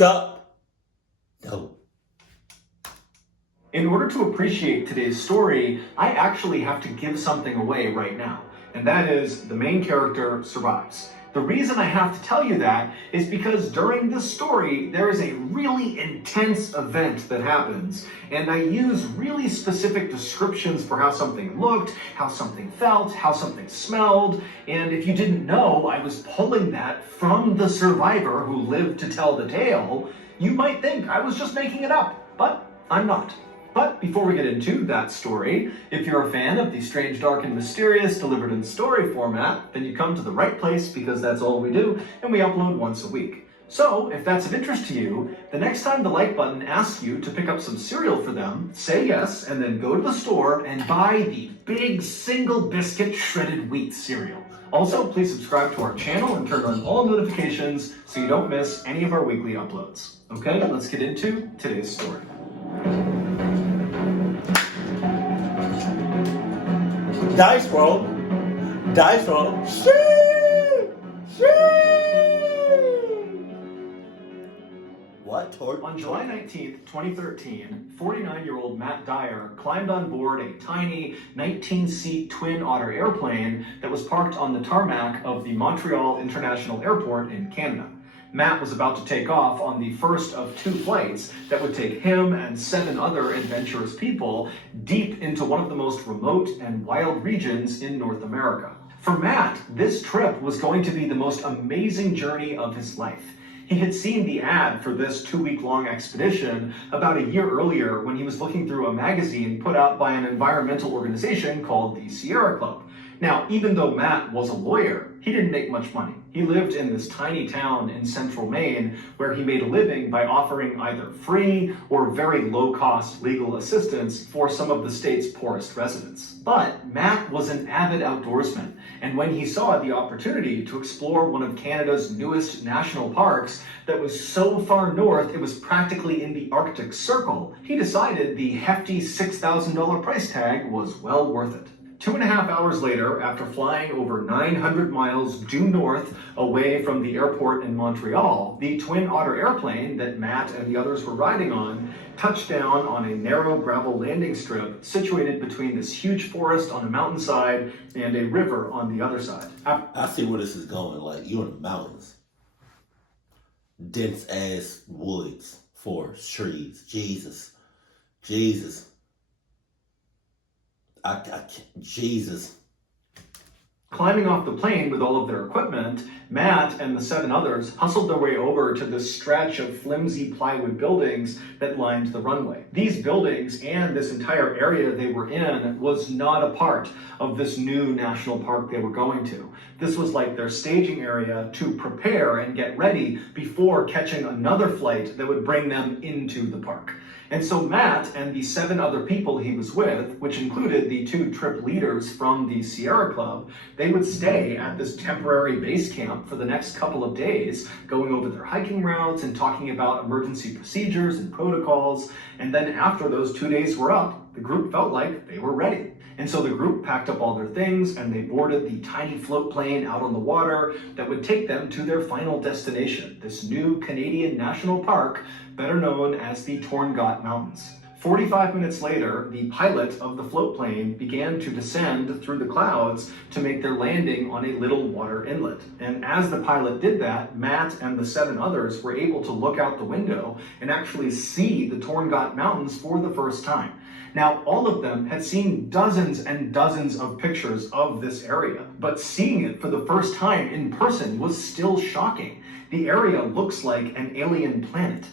Sup? No. In order to appreciate today's story, I actually have to give something away right now, and that is the main character survives. The reason I have to tell you that is because during this story, there is a really intense event that happens, and I use really specific descriptions for how something looked, how something felt, how something smelled, and if you didn't know, I was pulling that from the survivor who lived to tell the tale, you might think I was just making it up, but I'm not. But before we get into that story, if you're a fan of the strange, dark, and mysterious delivered in story format, then you come to the right place because that's all we do, and we upload once a week. So, if that's of interest to you, the next time the like button asks you to pick up some cereal for them, say yes, and then go to the store and buy the big single biscuit shredded wheat cereal. Also, please subscribe to our channel and turn on all notifications so you don't miss any of our weekly uploads. Okay, let's get into today's story. Dice roll. Dice roll. Shoo! Shoo! What? On July 19th, 2013, 49-year-old Matt Dyer climbed on board a tiny 19-seat Twin Otter airplane that was parked on the tarmac of the Montreal International Airport in Canada. Matt was about to take off on the first of 2 flights that would take him and 7 other adventurous people deep into one of the most remote and wild regions in North America. For Matt, this trip was going to be the most amazing journey of his life. He had seen the ad for this 2-week-long expedition about a year earlier when he was looking through a magazine put out by an environmental organization called the Sierra Club. Now, even though Matt was a lawyer, he didn't make much money. He lived in this tiny town in central Maine where he made a living by offering either free or very low-cost legal assistance for some of the state's poorest residents. But Matt was an avid outdoorsman, and when he saw the opportunity to explore one of Canada's newest national parks that was so far north it was practically in the Arctic Circle, he decided the hefty $6,000 price tag was well worth it. 2.5 hours later, after flying over 900 miles due north away from the airport in Montreal, the Twin Otter airplane that Matt and the others were riding on touched down on a narrow gravel landing strip situated between this huge forest on a mountainside and a river on the other side. I see where this is going. Like, you're in the mountains. Dense ass woods, forests, trees. Jesus. Jesus. Climbing off the plane with all of their equipment, Matt and the 7 others hustled their way over to this stretch of flimsy plywood buildings that lined the runway. These buildings and this entire area they were in was not a part of this new national park they were going to. This was like their staging area to prepare and get ready before catching another flight that would bring them into the park. And so Matt and the 7 other people he was with, which included the 2 trip leaders from the Sierra Club, they would stay at this temporary base camp for the next couple of days, going over their hiking routes and talking about emergency procedures and protocols. And then after those 2 days were up, the group felt like they were ready. And so the group packed up all their things and they boarded the tiny float plane out on the water that would take them to their final destination, this new Canadian national park, better known as the Torngat Mountains. 45 minutes later, the pilot of the float plane began to descend through the clouds to make their landing on a little water inlet. And as the pilot did that, Matt and the 7 others were able to look out the window and actually see the Torngat Mountains for the first time. Now, all of them had seen dozens and dozens of pictures of this area, but seeing it for the first time in person was still shocking. The area looks like an alien planet.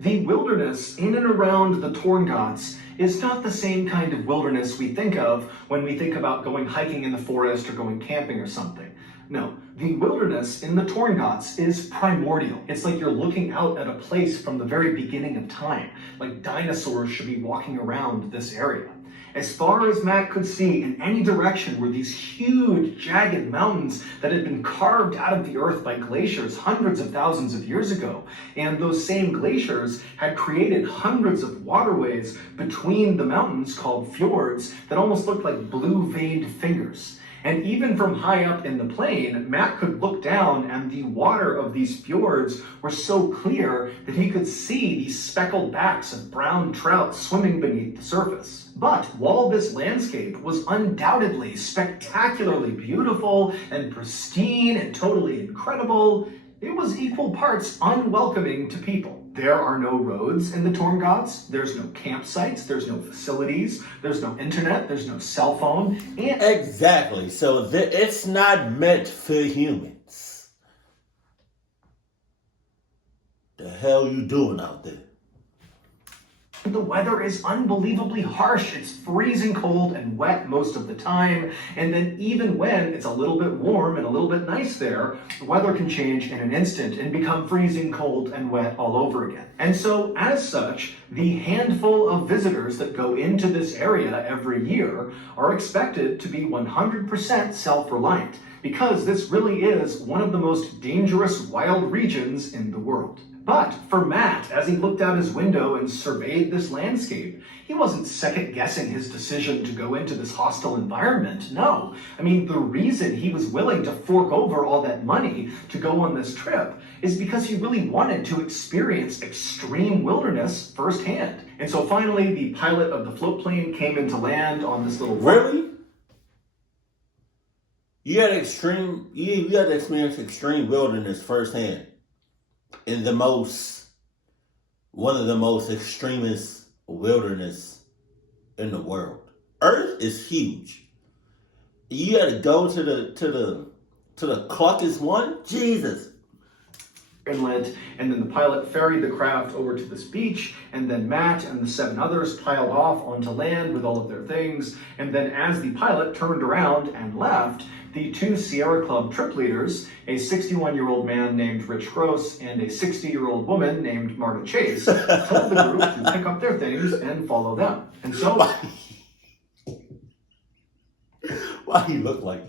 The wilderness in and around the Torngats is not the same kind of wilderness we think of when we think about going hiking in the forest or going camping or something. No, the wilderness in the Torngats is primordial. It's like you're looking out at a place from the very beginning of time, like dinosaurs should be walking around this area. As far as Matt could see, in any direction were these huge, jagged mountains that had been carved out of the earth by glaciers hundreds of thousands of years ago. And those same glaciers had created hundreds of waterways between the mountains called fjords that almost looked like blue-veined fingers. And even from high up in the plane, Matt could look down and the water of these fjords were so clear that he could see these speckled backs of brown trout swimming beneath the surface. But while this landscape was undoubtedly spectacularly beautiful and pristine and totally incredible, it was equal parts unwelcoming to people. There are no roads in the Torngods, there's no campsites, there's no facilities, there's no internet, there's no cell phone, and Exactly. So it's not meant for humans. The hell you doing out there? the weather is unbelievably harsh. It's freezing cold and wet most of the time. And then even when it's a little bit warm and a little bit nice there, the weather can change in an instant and become freezing cold and wet all over again. And so as such, the handful of visitors that go into this area every year are expected to be 100% self-reliant, because this really is one of the most dangerous wild regions in the world. But for Matt, as he looked out his window and surveyed this landscape, he wasn't second-guessing his decision to go into this hostile environment. No. I mean, the reason he was willing to fork over all that money to go on this trip is because he really wanted to experience extreme wilderness firsthand. And so finally, the pilot of the float plane came into land on this little... Really? You had to experience extreme wilderness firsthand. In one of the most extremist wilderness in the world. Earth is huge. You had to go to the Cluckus one? Jesus. Inlet, and then the pilot ferried the craft over to this beach, and then Matt and the 7 others piled off onto land with all of their things, and then as the pilot turned around and left, the 2 Sierra Club trip leaders, a 61-year-old man named Rich Gross and a 60-year-old woman named Marta Chase, told the group to pick up their things and follow them. And so... Why you look like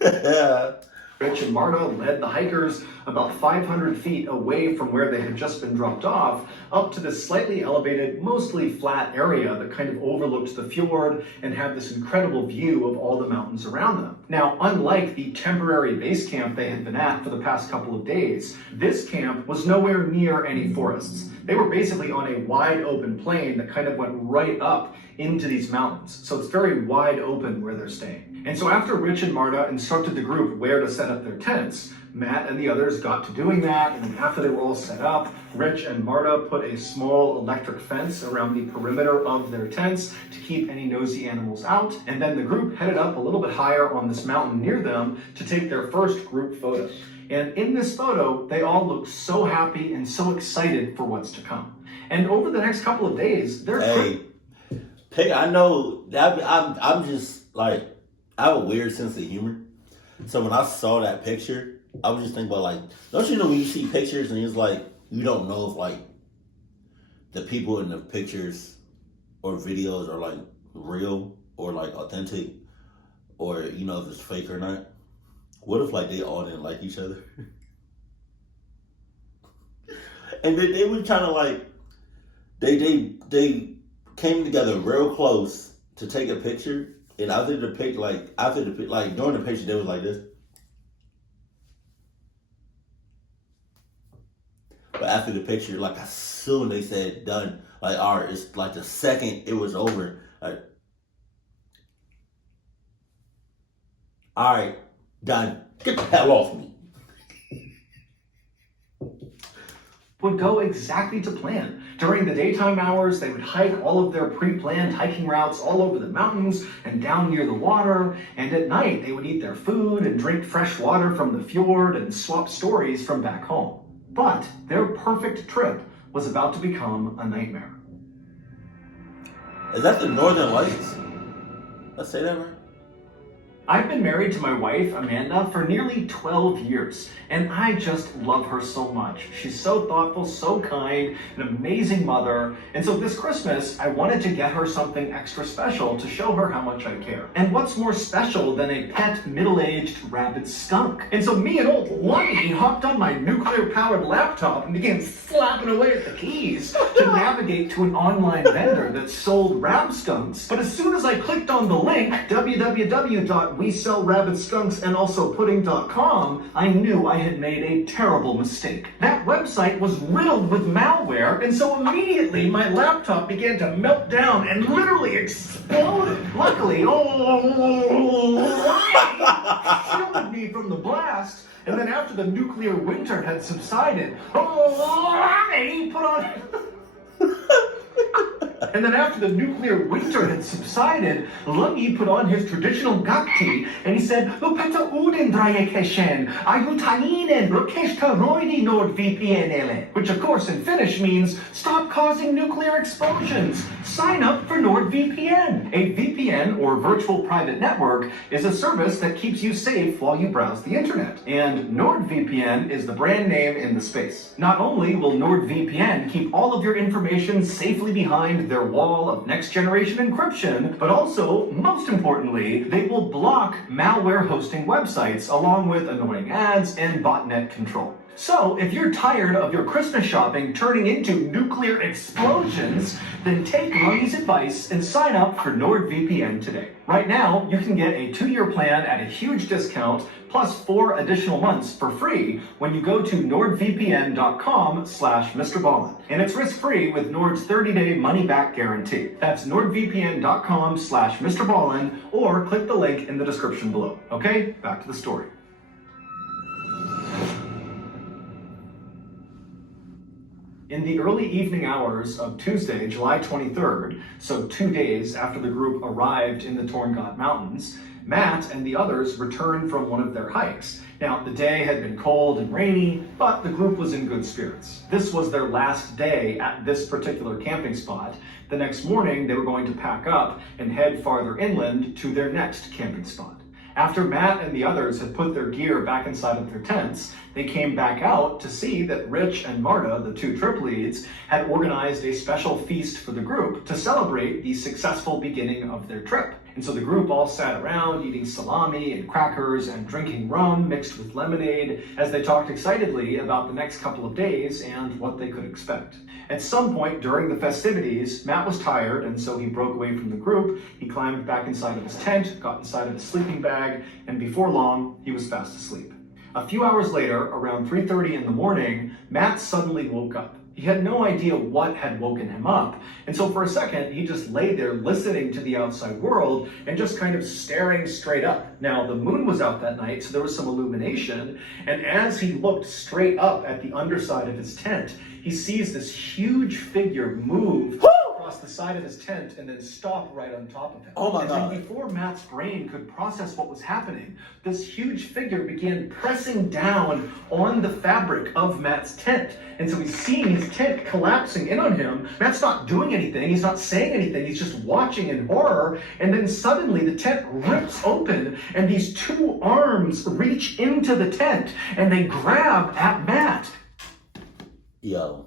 that? Rich and Marta led the hikers about 500 feet away from where they had just been dropped off, up to this slightly elevated, mostly flat area that kind of overlooked the fjord and had this incredible view of all the mountains around them. Now, unlike the temporary base camp they had been at for the past couple of days, this camp was nowhere near any forests. They were basically on a wide open plain that kind of went right up into these mountains. So it's very wide open where they're staying. And so after Rich and Marta instructed the group where to set up their tents, Matt and the others got to doing that, and then after they were all set up, Rich and Marta put a small electric fence around the perimeter of their tents to keep any nosy animals out, and then the group headed up a little bit higher on this mountain near them to take their first group photo. And in this photo, they all looked so happy and so excited for what's to come. And over the next couple of days, they're... I know, I'm just like, I have a weird sense of humor. So when I saw that picture, I was just thinking about, like, don't you know when you see pictures and it's like, you don't know if, like, the people in the pictures or videos are, like, real or, like, authentic, or, you know, if it's fake or not? What if, like, they all didn't like each other? And then they were trying to, like, they came together real close to take a picture, and during the picture, they was like this. But after the picture, like, as soon they said done, like, all right, it's like the second it was over, like, all right, done. Get the hell off me. Would go exactly to plan. During the daytime hours, they would hike all of their pre-planned hiking routes all over the mountains and down near the water, and at night they would eat their food and drink fresh water from the fjord and swap stories from back home. But their perfect trip was about to become a nightmare. Is that the Northern Lights? Did I say that right? I've been married to my wife, Amanda, for nearly 12 years, and I just love her so much. She's so thoughtful, so kind, an amazing mother, and so this Christmas, I wanted to get her something extra special to show her how much I care. And what's more special than a pet, middle-aged rabid skunk? And so me and old Lummy hopped on my nuclear-powered laptop and began slapping away at the keys to navigate to an online vendor that sold rab skunks. But as soon as I clicked on the link, www.weselllrabbitskunksandalsopudding.com, I knew I had made a terrible mistake. That website was riddled with malware, and so immediately my laptop began to melt down and literally exploded. Luckily, shielded me from the blast, and then after the nuclear winter had subsided, he put on... And then after the nuclear winter had subsided, Lungi put on his traditional gakti, and he said, Lupeta uden drayekeshen, ayutainen rokeshta roidi NordVPN, which of course in Finnish means, stop causing nuclear explosions. Sign up for NordVPN. A VPN, or virtual private network, is a service that keeps you safe while you browse the internet. And NordVPN is the brand name in the space. Not only will NordVPN keep all of your information safely behind their wall of next-generation encryption, but also, most importantly, they will block malware hosting websites along with annoying ads and botnet control. So, if you're tired of your Christmas shopping turning into nuclear explosions, then take Lungy's advice and sign up for NordVPN today. Right now, you can get a 2-year plan at a huge discount, plus 4 additional months for free when you go to nordvpn.com/Mr. Ballin. And it's risk-free with Nord's 30-day money-back guarantee. That's nordvpn.com/Mr. Ballin, or click the link in the description below. Okay, back to the story. In the early evening hours of Tuesday, July 23rd, so 2 days after the group arrived in the Torngat Mountains, Matt and the others returned from one of their hikes. Now, the day had been cold and rainy, but the group was in good spirits. This was their last day at this particular camping spot. The next morning, they were going to pack up and head farther inland to their next camping spot. After Matt and the others had put their gear back inside of their tents, they came back out to see that Rich and Marta, the 2 trip leads, had organized a special feast for the group to celebrate the successful beginning of their trip. And so the group all sat around eating salami and crackers and drinking rum mixed with lemonade as they talked excitedly about the next couple of days and what they could expect. At some point during the festivities, Matt was tired, and so he broke away from the group. He climbed back inside of his tent, got inside of his sleeping bag, and before long, he was fast asleep. A few hours later, around 3:30 in the morning, Matt suddenly woke up. He had no idea what had woken him up, and so for a second, he just lay there listening to the outside world and just kind of staring straight up. Now, the moon was out that night, so there was some illumination, and as he looked straight up at the underside of his tent, he sees this huge figure move across the side of his tent and then stop right on top of him. Oh my God. And before Matt's brain could process what was happening, this huge figure began pressing down on the fabric of Matt's tent. And so he's seeing his tent collapsing in on him. Matt's not doing anything. He's not saying anything. He's just watching in horror. And then suddenly the tent rips open and these 2 arms reach into the tent and they grab at Matt. Yo.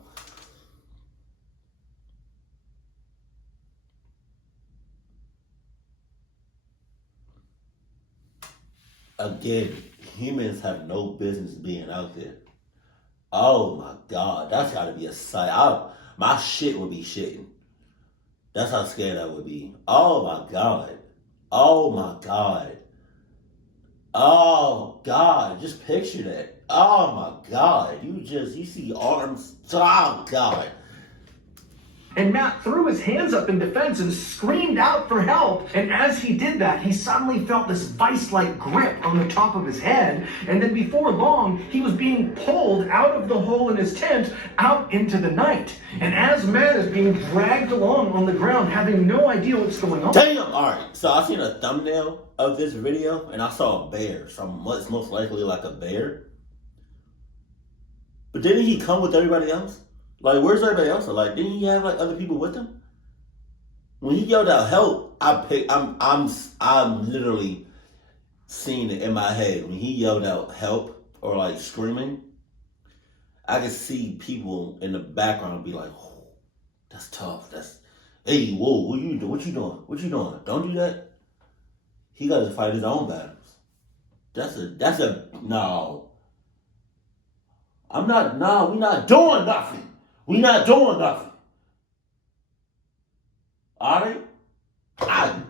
Again, humans have no business being out there. Oh my God, that's gotta be a sight. My shit would be shitting. That's how scared I would be. Oh my God. Oh my God. Oh God, just picture that. Oh my God, you see arms. Oh God. And Matt threw his hands up in defense and screamed out for help. And as he did that, he suddenly felt this vice-like grip on the top of his head. And then before long, he was being pulled out of the hole in his tent out into the night. And as Matt is being dragged along on the ground, having no idea what's going on. Damn! Alright, so I seen a thumbnail of this video and I saw a bear. So it's most likely like a bear. But didn't he come with everybody else? Like, where's everybody else? Like, didn't he have like other people with him? When he yelled out help, I'm literally seen it in my head when he yelled out help or like screaming. I could see people in the background be like, oh, that's tough. That's, hey, whoa, what you doing? What you doing? What you doing? Don't do that. He got to fight his own battles. No. We not doing nothing. We not doing nothing. Alright?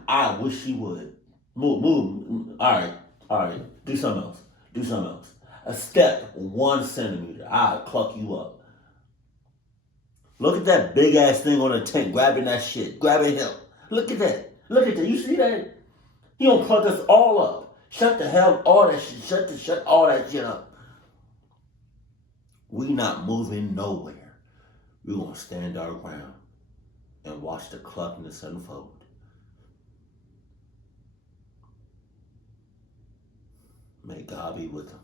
I wish he would. Move. Alright. Do something else. A step 1 centimeter. I'll cluck you up. Look at that big ass thing on the tent, grabbing that shit. Grabbing him. Look at that. You see that? He gonna cluck us all up. Shut the hell, all that shit. Shut all that shit up. We not moving nowhere. We gonna stand our ground and watch the cluckness unfold. May God be with them.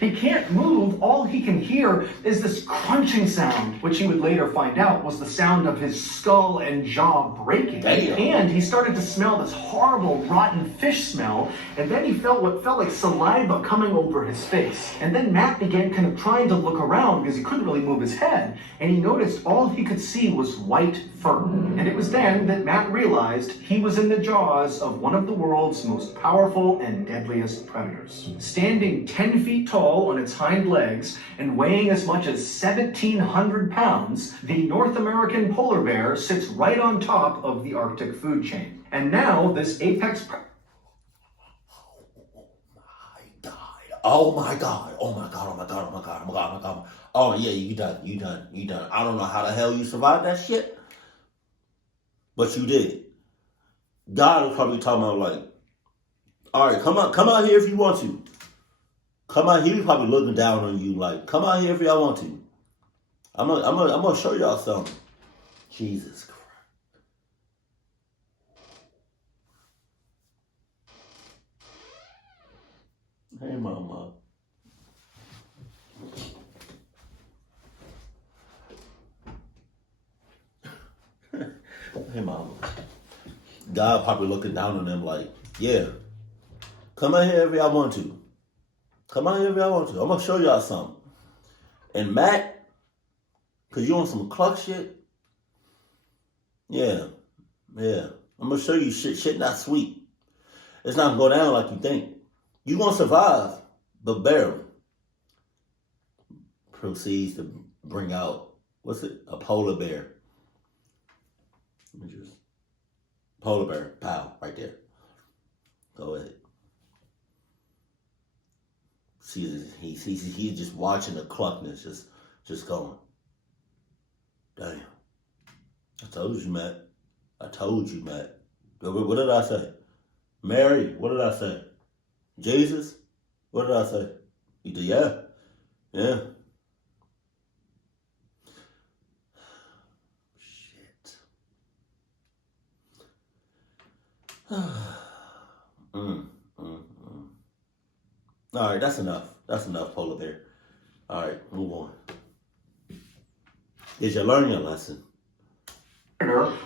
He can't move. All he can hear is this crunching sound, which he would later find out was the sound of his skull and jaw breaking. Damn. And he started to smell this horrible rotten fish smell, and then he felt what felt like saliva coming over his face. And then Matt began kind of trying to look around because he couldn't really move his head, and he noticed all he could see was white fur. And it was then that Matt realized he was in the jaws of one of the world's most powerful and deadliest predators. Standing 10 feet tall on its hind legs and weighing as much as 1,700 pounds, the North American polar bear sits right on top of the Arctic food chain. And now this apex Oh my God. Oh yeah, you done. I don't know how the hell you survived that shit, but you did. God was probably talking about like, all right, come out here if you want to. Come out here, he probably looking down on you like, come out here if y'all want to. I'm gonna show y'all something. Jesus Christ. Hey, mama. Hey, mama. God probably looking down on them like, yeah, come out here if y'all want to. I'm gonna show y'all something. And Matt, cause you on some cluck shit. Yeah. I'm gonna show you shit not sweet. It's not gonna go down like you think. You gonna survive, but barely. Proceeds to bring out, a polar bear. Polar bear, pow, right there. Go ahead. He's just watching the cluckness, just going. Damn. I told you, Matt. What did I say? Mary, what did I say? Jesus, what did I say? He did, yeah. Shit. All right, that's enough. Polar bear. All right, move on. Did you learn your lesson?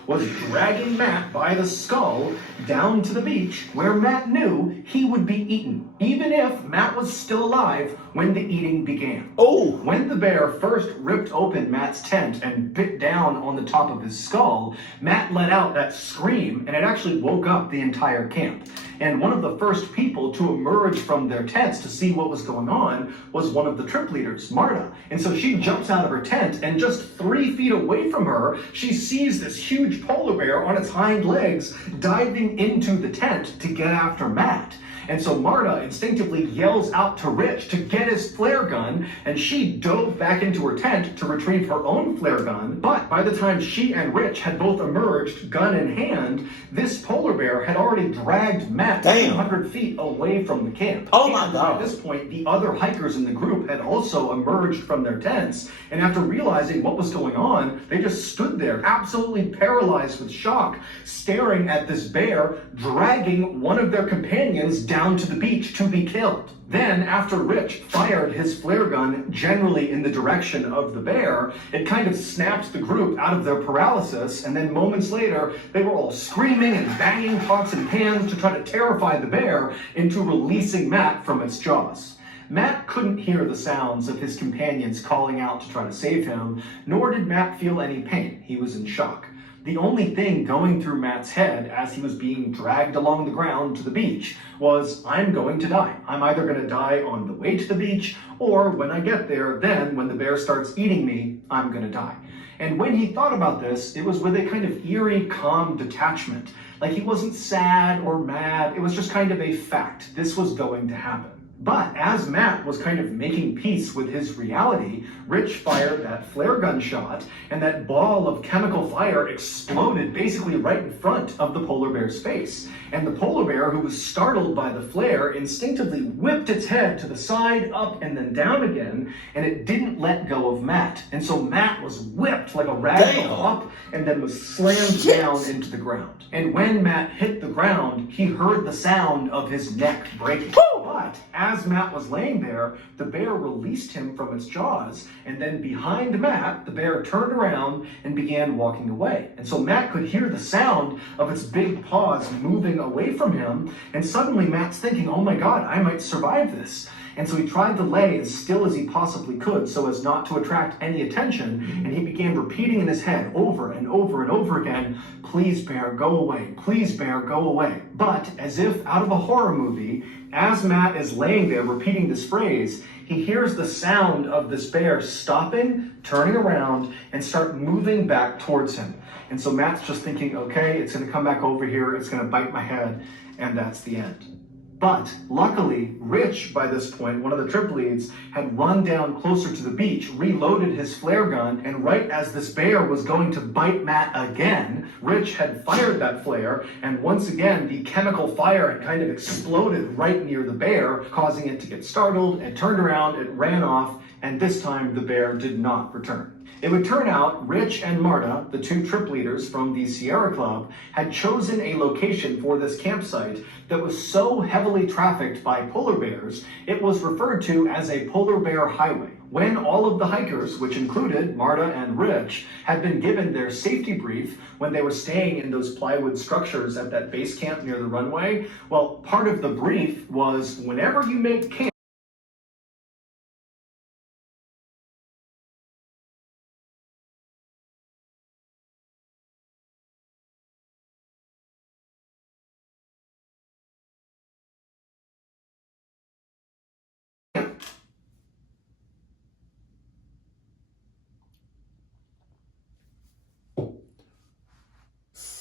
Was dragging Matt by the skull down to the beach where Matt knew he would be eaten, even if Matt was still alive when the eating began. Oh! When the bear first ripped open Matt's tent and bit down on the top of his skull, Matt let out that scream, and it actually woke up the entire camp. And one of the first people to emerge from their tents to see what was going on was one of the trip leaders, Marta. And so she jumps out of her tent, and just 3 feet away from her, she sees this huge polar bear on its hind legs diving into the tent to get after Matt. And so Marta instinctively yells out to Rich to get his flare gun, and she dove back into her tent to retrieve her own flare gun. But by the time she and Rich had both emerged, gun in hand, this polar bear had already dragged Matt 200 feet away from the camp. Oh my God. By this point, the other hikers in the group had also emerged from their tents, and after realizing what was going on, they just stood there, absolutely paralyzed with shock, staring at this bear dragging one of their companions down to the beach to be killed. Then, after Rich fired his flare gun generally in the direction of the bear, it kind of snapped the group out of their paralysis, and then moments later, they were all screaming and banging pots and pans to try to terrify the bear into releasing Matt from its jaws. Matt couldn't hear the sounds of his companions calling out to try to save him, nor did Matt feel any pain. He was in shock. The only thing going through Matt's head as he was being dragged along the ground to the beach was, I'm going to die. I'm either going to die on the way to the beach, or when I get there, then when the bear starts eating me, I'm going to die. And when he thought about this, it was with a kind of eerie, calm detachment. Like he wasn't sad or mad, it was just kind of a fact. This was going to happen. But as Matt was kind of making peace with his reality, Rich fired that flare gun shot, and that ball of chemical fire exploded basically right in front of the polar bear's face. And the polar bear, who was startled by the flare, instinctively whipped its head to the side, up, and then down again, and it didn't let go of Matt. And so Matt was whipped like a rag doll up, and then was slammed down into the ground. And when Matt hit the ground, he heard the sound of his neck breaking. But as Matt was laying there, the bear released him from its jaws, and then behind Matt, the bear turned around and began walking away. And so Matt could hear the sound of its big paws moving away from him, and suddenly Matt's thinking, oh my God, I might survive this. And so he tried to lay as still as he possibly could so as not to attract any attention, and he began repeating in his head over and over and over again, please bear, go away, please bear, go away. But as if out of a horror movie, as Matt is laying there repeating this phrase, he hears the sound of this bear stopping, turning around, and start moving back towards him. And so Matt's just thinking, okay, it's gonna come back over here, it's gonna bite my head, and that's the end. But luckily, Rich, by this point, one of the trip leads, had run down closer to the beach, reloaded his flare gun, and right as this bear was going to bite Matt again, Rich had fired that flare, and once again, the chemical fire had kind of exploded right near the bear, causing it to get startled. It turned around, it ran off, and this time the bear did not return. It would turn out Rich and Marta, the two trip leaders from the Sierra Club, had chosen a location for this campsite that was so heavily trafficked by polar bears, it was referred to as a polar bear highway. When all of the hikers, which included Marta and Rich, had been given their safety brief when they were staying in those plywood structures at that base camp near the runway, well, part of the brief was whenever you make camp,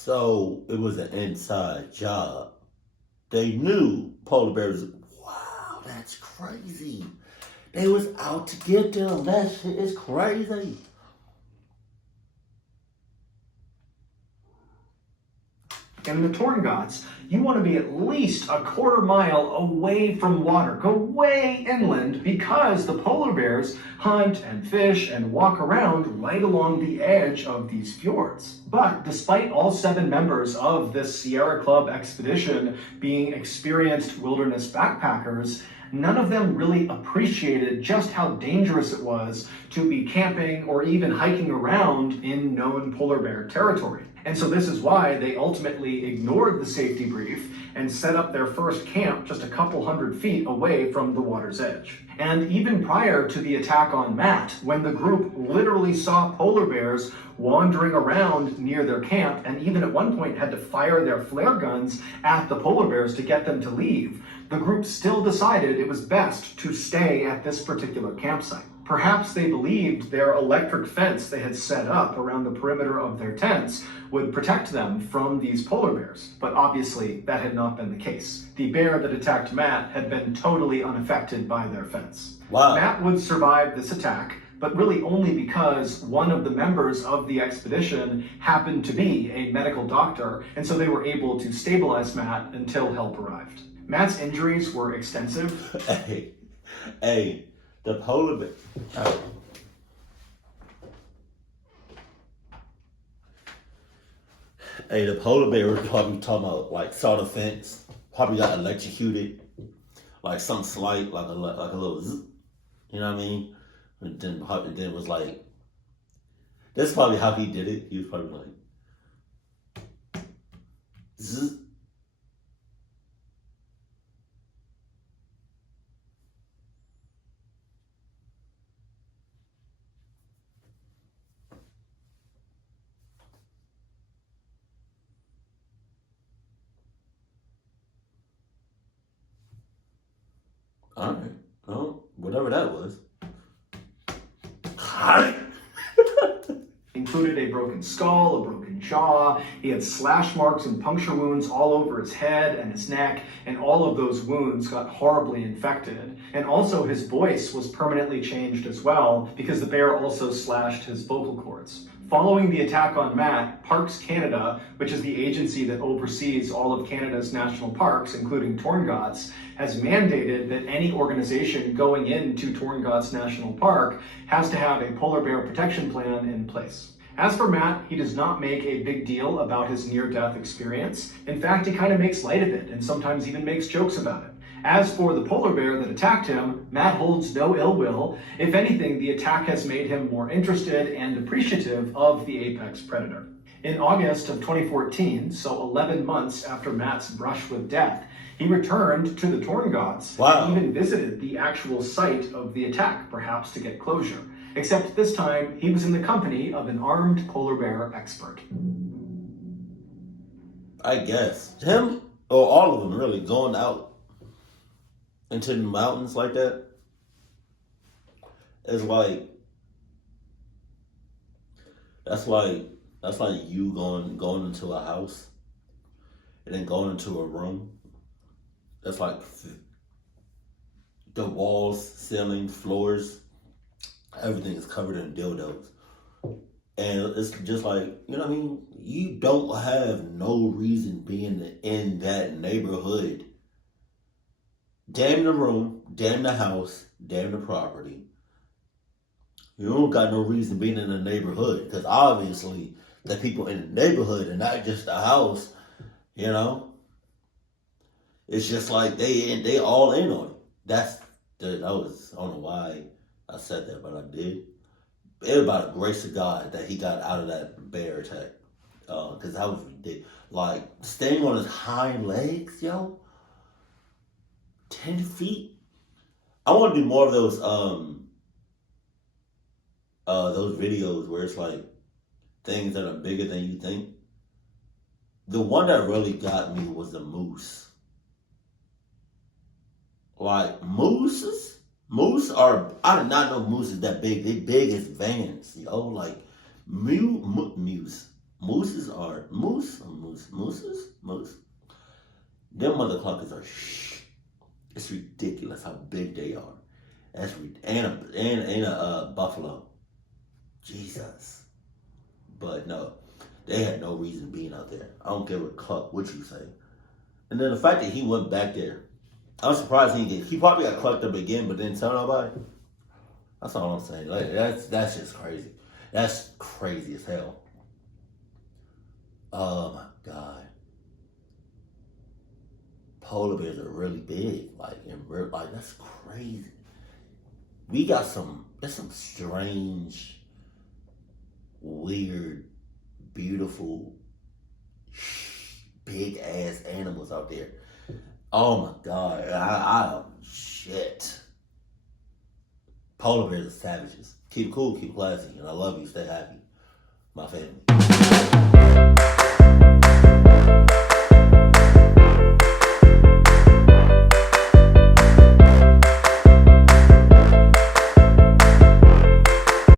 So it was an inside job. They knew polar bears. Wow, that's crazy. They was out to get them. That shit is crazy. in the Torngots, you want to be at least a quarter mile away from water. Go way inland because the polar bears hunt and fish and walk around right along the edge of these fjords. But despite all 7 members of this Sierra Club expedition being experienced wilderness backpackers, none of them really appreciated just how dangerous it was to be camping or even hiking around in known polar bear territory. And so this is why they ultimately ignored the safety brief and set up their first camp just a couple hundred feet away from the water's edge. And even prior to the attack on Matt, when the group literally saw polar bears wandering around near their camp, and even at one point had to fire their flare guns at the polar bears to get them to leave, the group still decided it was best to stay at this particular campsite. Perhaps they believed their electric fence they had set up around the perimeter of their tents would protect them from these polar bears, but obviously that had not been the case. The bear that attacked Matt had been totally unaffected by their fence. Wow. Matt would survive this attack, but really only because one of the members of the expedition happened to be a medical doctor, and so they were able to stabilize Matt until help arrived. Matt's injuries were extensive. Hey, the polar bear. Oh. Hey, the polar bear was probably talking about like saw the fence, probably got electrocuted. like something slight, like a little, zzz, you know what I mean? And then it was like, that's probably how he did it. He was probably like, zzz. All right, well, whatever that was. Included a broken skull, a broken jaw. He had slash marks and puncture wounds all over his head and his neck, and all of those wounds got horribly infected. And also his voice was permanently changed as well, because the bear also slashed his vocal cords. Following the attack on Matt, Parks Canada, which is the agency that oversees all of Canada's national parks, including Torngots, has mandated that any organization going into Torngots National Park has to have a polar bear protection plan in place. As for Matt, he does not make a big deal about his near-death experience. In fact, he kind of makes light of it and sometimes even makes jokes about it. As for the polar bear that attacked him, Matt holds no ill will. If anything, the attack has made him more interested and appreciative of the apex predator. In August of 2014, so 11 months after Matt's brush with death, he returned to the Torngots and even visited the actual site of the attack, perhaps to get closure. Except this time, he was in the company of an armed polar bear expert. I guess. Him, or all of them really, going out into the mountains like that is like, that's like you going into a house and then going into a room. That's like the walls, ceilings, floors, everything is covered in dildos. And it's just like, you know what I mean? You don't have no reason being in that neighborhood. Damn the room, damn the house, damn the property. You don't got no reason being in the neighborhood, because obviously the people in the neighborhood and not just the house, you know? It's just like they all in on it. That was, I don't know why I said that, but I did. It was by the grace of God that he got out of that bear attack. Because that was ridiculous. Like, staying on his hind legs, yo. 10 feet. I want to do more of those videos where it's like things that are bigger than you think. The one that really got me was the moose. Like moose are, I did not know moose is that big. They big as vans, yo. Like moose. Mooses are moose. Them motherfuckers are It's ridiculous how big they are. And a buffalo. Jesus. But no, they had no reason being out there. I don't care what you say. And then the fact that he went back there, I'm surprised he probably got clucked up again, but didn't tell nobody. That's all I'm saying. Like, that's just crazy. That's crazy as hell. Oh my God. Polar bears are really big, like that's crazy. There's some strange, weird, beautiful, big ass animals out there. Oh my God, shit. Polar bears are savages. Keep it cool, keep it classy, and I love you. Stay happy, my family.